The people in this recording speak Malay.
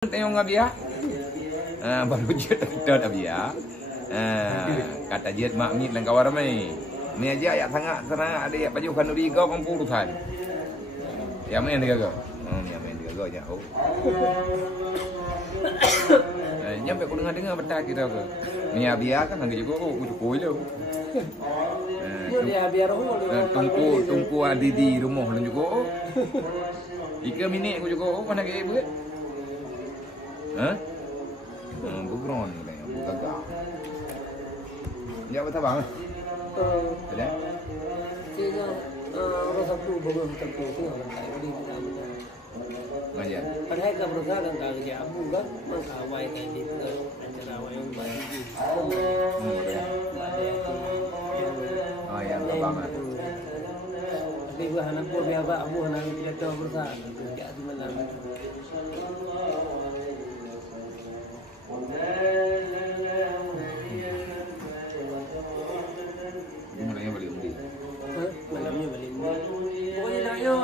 Tengok ngah biar. Baru je kita dah biar. Kata je mak mit dan kawan ramai. Ni aja ayat sangat senang ada ayat baju kanuri kau kan urusan. Ya main dia kau. Ya main dia kau je. Oh. Nyampe aku dengar betul kita ke. Ni biar kan angge juga oh cukup je. Dia biar Tungku adi di rumah lu juga. 3 minit aku juga oh mana ke buat. Background ni lah, gagak. Dia betul bang? Ada? Dia orang satu baru terku tu orang tak boleh kita buat. Macam? Padahal kan berusaha kan kalau dia abu kan maka awal kan dia antara awal yang bagi. Oh yang abang ah. Dia buat anak buah biar abu anak dia tahu berusaha dia di malam. Malamnya balik undi. Malamnya balik. Pokoknya nak yo